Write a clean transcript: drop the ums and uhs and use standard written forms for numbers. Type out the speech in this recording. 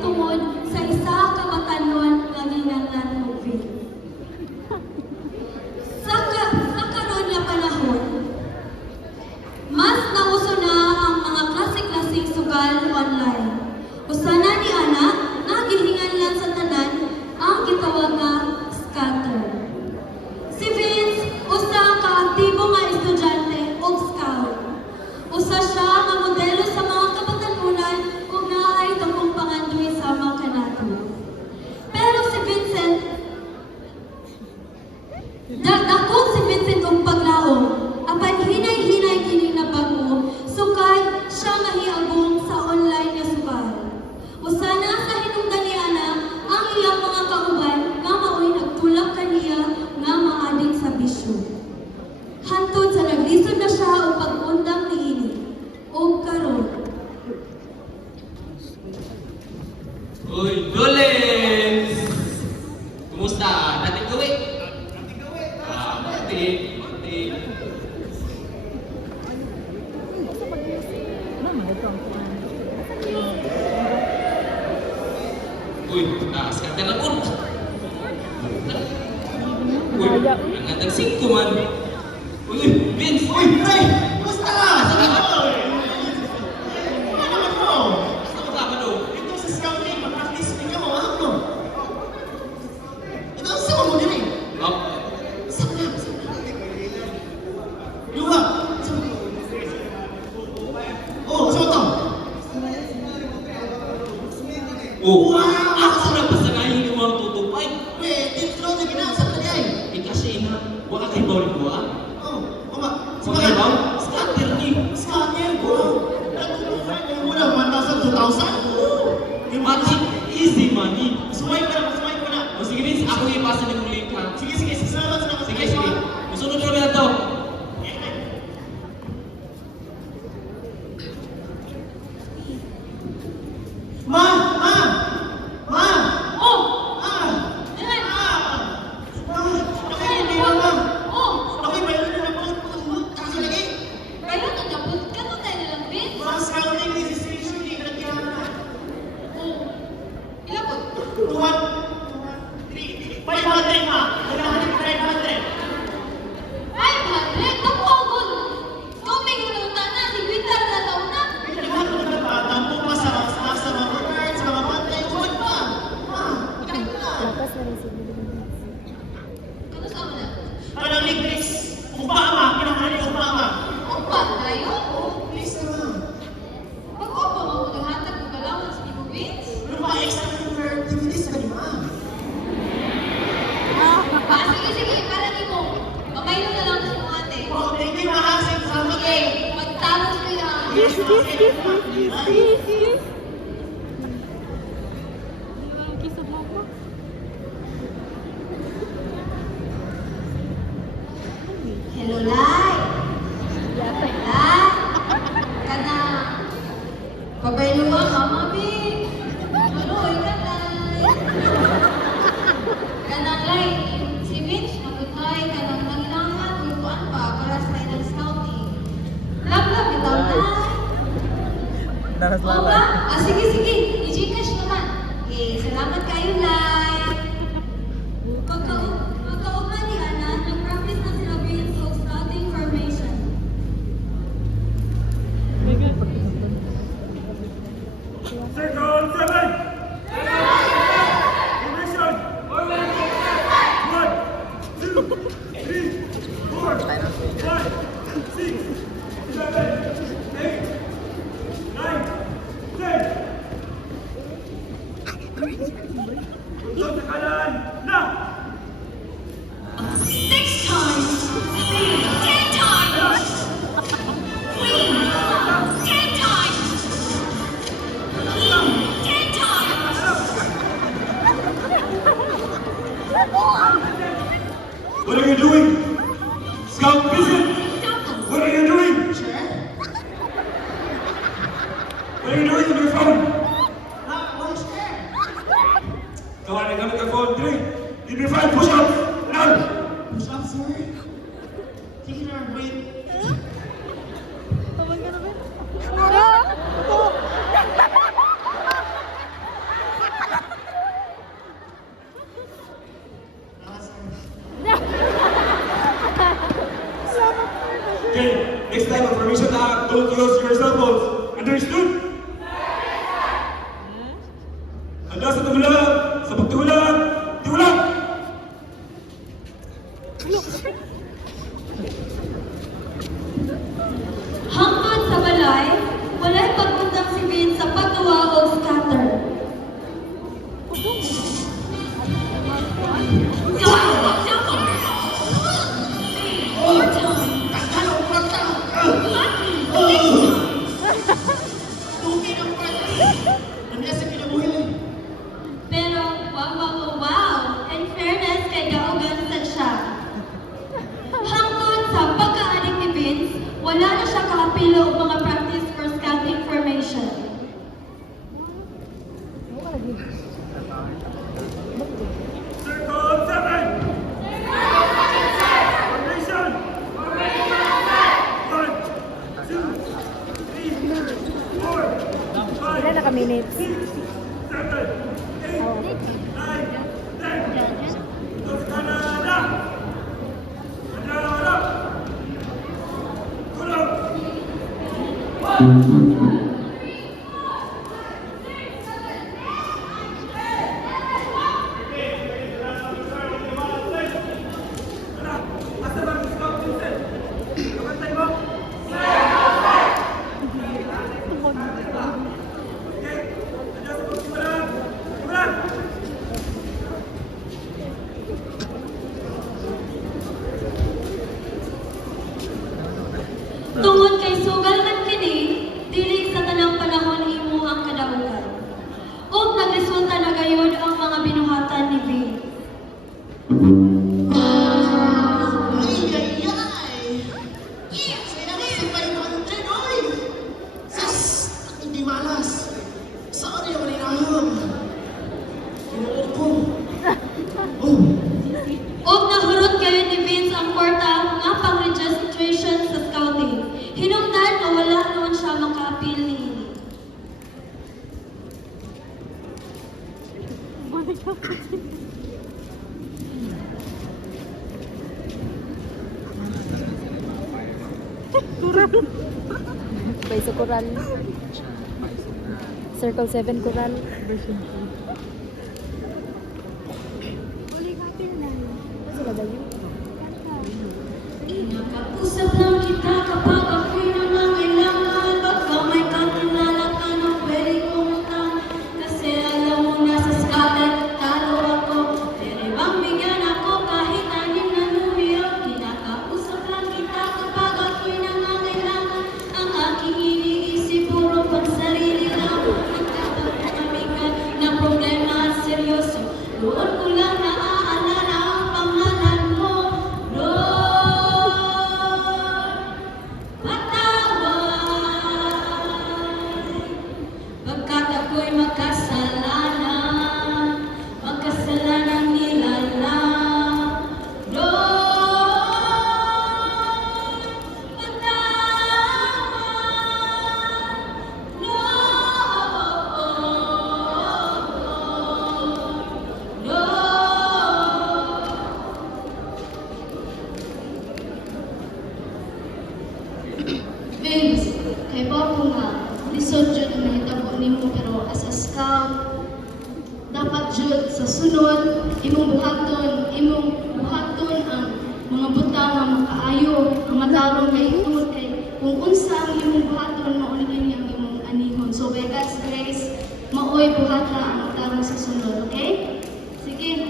tungod sa isa ka batanon nga ginganlan COVID. Sa karon nga panahon, mas nauso na ang mga klase-klaseng sugal online. Usana ni ana, nagihinganlan sa tanan ang gitawag nga scatter. Si Vince, usa ka aktibo nga estudyante o scout. Usa siya nga modelo sa mga kabatanunan ug naay dakong pangandoy sama kanato. Pero si Vincent, dagdakon si Vincent og paglaom, apan hinay-hinay kini nabago, sukad siya mahiagong sa online nga sugal. Usana sa hinungdan ni ana ang iyang mga kauban nga mao'y nagtulak kaniya nga maadik sa bisyo. Hantod sa naglisod na siya og pag-undang niini. O karon. Uy, Dolens! Kumusta? Dating gawi? Dating. Uy, skandal ako. Uy, nangatang 5 man. Uy, Vince! Uy, hey! Kumusta ka? Saan ka? Ano naman mo? Saan ka ba doon? Ito sa scouting, mag-practice ka mo, ano mo? Ito, sama mo din eh. Oh, Sama na. Luha, sama mo. Oh, sama to. oh. Ako sa napasanayin yung mga tutupay. Intro na ginasa pa niya eh. Kasi ina, wala kayo bawal ko ah. Oh, mama. Sama kayo ba? Scatter ni. Scatter, bro. Natulungan yung muna, 1,000, 2,000. Magic easy money. Sumay ko na. O sige Vince, ako ipasa ng link ha. Sige, salamat. Sige. Masunod na namin na to. Ma! Oh! Ma! Diyan! Ako'y hindi na, ma. Oh! Ako'y mayroon na po. Kaso lagi? Kayo nagabot ka to tayo nilang Vince? Mga scouting registration, hindi ka nagkirama na. Oh! Ilan po? 500, ma. Kailangan ng 500. 500? Kapagod! Kung may guluntan na, si Winter na taon na. Kailangan mo na ba? Tampo pa sa mga workers, sa mga bantay. Huwag pa. Ma, ikaw na. Ano sa mga? Parang ligris. Upama. Pinangalan yung upama. Upa tayo? Oh, please naman. Pag-upa mo ko naghatag ng kalawan sa Ibo Vince? Ano ba? Extra number activities ka di ba? Sige, para di mo. Mamaylo na lang sa mga ate. Oh, thank you, mahasig. Salamat Sige, eh. magtalos kayo. Hello, Lai. Lai. Kana. Pabaylo ka, Mama B. Maroy ka, Lai. Kanang Lai, si Mitch, nagutay ka ng nangilangan, lupuan pa para sa idol scouting. Love, itaw, Lai. Oo ba? Sige. I-Gcash naman. Okay, salamat kayo, Lai. Magkauban ni Ana, nag-practice na sila Vince of scouting formation. Second, 7! Formation! 1, 2, 3, 4, 5, 6, 7, 8, 9, 10! Tutok sa kanan, na! 6 times! 10 times! Queen! 10 times! King! 10 times! What are you doing? Scout visit! What are you doing? Sure? What are you doing on your phone? Wala siya. Come on, I got the phone. 3. Give me 5 push-ups. Now! Push up, sir. Taking our breath. don't use your cell phones. Understood? Handa sa tumulan, sa pagtiwalaan, tiwalaan! Hangtod sa balay, walay pagkuntang si Vince sa paggawa o scatter. Tungin ang kwarta. Nangyari sa kinabuhi. Pero wow! In fairness kay Gaugan sa siya. Hangtod sa pagkaadik ni Vince, wala na siya kakapilo og mga practice for scouting formation. Circle 7! Formation! 1, 2, 3, 4, 5, Ilan na ka-minutes? 6, 7, 8, 9, 10. Dos Canada! Canada! Tulog! Tara, asa ba ang scout Vincent? Kapantay mo? Okay, handa sa pagsimulan. Simulan! Tungod kay sugal man kini, dili sa tanang panahon imo ang kadaugan. Ug nagresulta na gayud ang mga binuhatan ni Vince. Saya na sa 500, oy! Sas! Hindi malas. Saan yung malinahon? Kinuot ko. Oh! Ug nahurot kayo ni Vince ang kwarta nga pang-registration sa scouting. Hinungdan nga wala noon siya maka-appeal niini. Bay sa Coral. Circle 7 Coral. Version 2. Sila ba yun? Inakausap lang kita kapag ako'y nangangailangan. Baka may kakilala ka na pwede kong utang. Kasi alam mo na sa scouting talo ako. Pwede bang bigyan ako kahit anim na numero? Inakausap lang kita kapag ako'y nangangailangan. Ang aking iniisip puro pang sarili lang. Kapag kami ka na problema seryoso, doon ko lang naaalala ang pangalan mo. Lord, patawad. Pagkat ako'y magkasalanan nilalang. Lord, patawad. Vince, kay Papa nga, lisod jud ang nahitabo nimo pero as a scout, dapat jud sa sunod, imong buhaton ang mga butang nga makaayo, ang matarong kay itod kay kung unsa ang imong buhaton mao ni kini ang imong anihon. So by God's grace, maoy buhata ang matarong sa sunod, okay? Sige.